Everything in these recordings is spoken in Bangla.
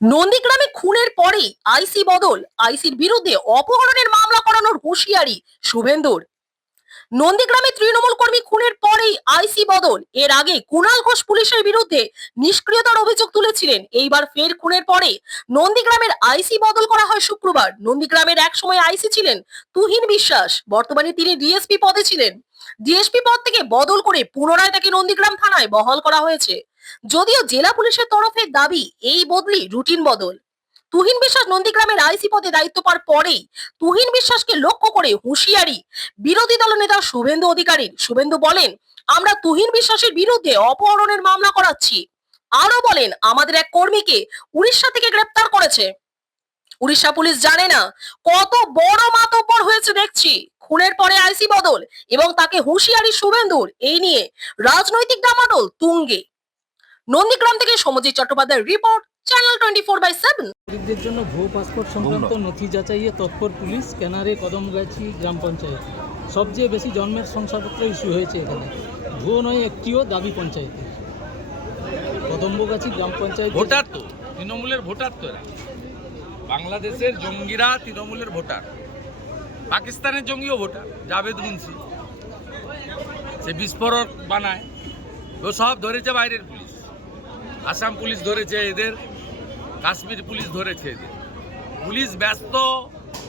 নন্দীগ্রামে খুনের পরেই আইসি বদল, আইসির বিরুদ্ধে অপহরণের মামলা করানোর হুঁশিয়ারি শুভেন্দুর। নন্দীগ্রামে তৃণমূল কর্মী খুনের পরেই আইসি বদল, এর আগে কুণাল ঘোষ পুলিশের বিরুদ্ধে নিষ্ক্রিয়তার অভিযোগ তুলেছিলেন। এইবার ফের খুনের পরে নন্দীগ্রামের আইসি বদল করা হয় শুক্রবার। নন্দীগ্রামের এক সময় আইসি ছিলেন তুহিন বিশ্বাস, বর্তমানে তিনি ডিএসপি পদে ছিলেন। ডিএসপি পদ থেকে বদল করে পুনরায় তাকে নন্দীগ্রাম থানায় বহাল করা হয়েছে। যদিও জেলা পুলিশের তরফে দাবি, এই বদলি রুটিন বদল। তুহিন বিশ্বাস নন্দীগ্রামের আইসি পদে দায়িত্ব পাওয়ার পরেই তুহিন বিশ্বাসকে লক্ষ্য করে হুঁশিয়ারি বিরোধী দল নেতা শুভেন্দু অধিকারী শুভেন্দু বলেন, আমরা তুহিন বিশ্বাসের বিরুদ্ধে অপহরণের মামলা করাচ্ছি। আরও বলেন, আমাদের এক কর্মীকে উড়িষ্যা থেকে গ্রেপ্তার করেছে। উড়িষ্যা পুলিশ জানে না কত বড় মাতব্বর হয়েছে দেখছি। খুনের পরে আইসি বদল এবং তাকে হুঁশিয়ারি শুভেন্দুর। এই নিয়ে রাজনৈতিক ডামাডোল তুঙ্গে। নন্দীগ্রাম থেকে সমজিৎ চট্টোপাধ্যায়ের report channel twenty four by seven নাগরিকদের জন্য ভুয়ো পাসপোর্ট সংক্রান্ত নথি যাচাইয়ে তৎপর পুলিশ ক্যানারে কদমগাছি গ্রাম পঞ্চায়েত। সবচেয়ে বেশি জন্মের শংসাপত্র ইস্যু হয়েছে এখানে। ভুয়ো নয় একটিও দাবি পঞ্চায়েতের কদম্বগাছি গ্রাম পঞ্চায়েত ভোটার তো। তৃণমূলের ভোটার তো এরা। বাংলাদেশের জঙ্গিরা তৃণমূলের ভোটার। পাকিস্তানের জঙ্গিও ভোটার জাভেদ মুন্সি। সে বিস্ফোরক বানায়। ও সব ধরেছে বাইরের আসাম পুলিশ ধরেছে এদের কাশ্মীর পুলিশ ধরেছে এদের। পুলিশ ব্যস্ত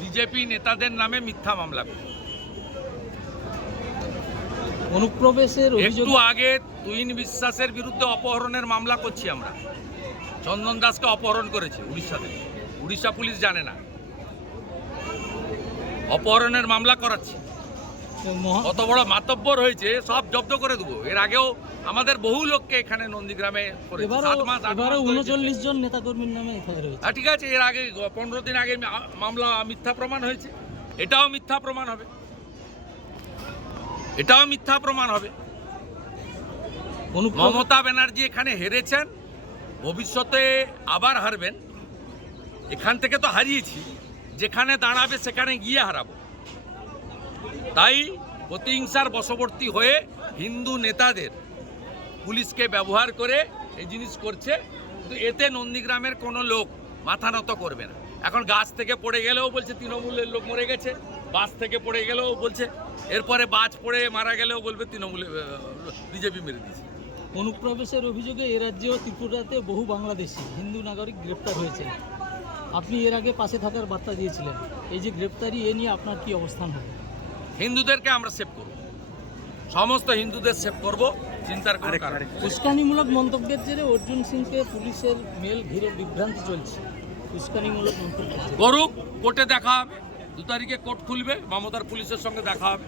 বিজেপি নেতাদের নামে মিথ্যা মামলা। অনুপ্রবেশের একটু আগে তুহিন বিশ্বাসের বিরুদ্ধে অপহরণের মামলা করছি আমরা। চন্দন দাসকে অপহরণ করেছে উড়িষ্যা থেকে উড়িষ্যা পুলিশ জানে না। অপহরণের মামলা করাচ্ছি। কত বড় মাতব্বর হয়েছে সব জব্দ করে দেবো। এর আগেও আমাদের বহু লোককে এখানে নন্দীগ্রামে উনচল্লিশ জন নেতাকর্মীর নামে এফআইআর হ্যাঁ ঠিক আছে এর আগে পনেরো দিন আগে মামলা মিথ্যা প্রমাণ হয়েছে। এটাও মিথ্যা প্রমাণ হবে। এটাও মিথ্যা প্রমাণ হবে। মমতা ব্যানার্জি এখানে হেরেছেন ভবিষ্যতে আবার হারবেন। এখান থেকে তো হারিয়েছি। যেখানে দাঁড়াবে সেখানে গিয়ে হারাবো। তাই প্রতিহিংসার বশবর্তী হয়ে হিন্দু নেতাদের পুলিশকে ব্যবহার করে এই জিনিস করছে, কিন্তু এতে নন্দীগ্রামের কোনো লোক মাথা নত করবে না। এখন গাছ থেকে পড়ে গেলেও বলছে তৃণমূলের লোক মরে গেছে বাস থেকে পড়ে গেলেও বলছে, এরপরে বাজ পড়ে মারা গেলেও বলবে তৃণমূলে বিজেপি মেরে দিয়েছে। অনুপ্রবেশের অভিযোগে এ রাজ্যেও ত্রিপুরাতে বহু বাংলাদেশি হিন্দু নাগরিক গ্রেপ্তার হয়েছে। আপনি এর আগে পাশে থাকার বার্তা দিয়েছিলেন। এই যে গ্রেপ্তারি, এ নিয়ে আপনার কি অবস্থান হবে? হিন্দুদেরকে আমরা সেভ করব সমস্ত হিন্দুদের সেভ করব চিন্তার করে। উস্কানিমূলক মন্তব্যের জেরে অর্জুন সিংকে পুলিশের মেল ঘিরে বিভ্রান্তি চলছে উস্কানিমূলক মন্তব্য। করুক কোর্টে দেখা হবে দু তারিখে কোর্ট খুলবে মমতার পুলিশের সঙ্গে দেখা হবে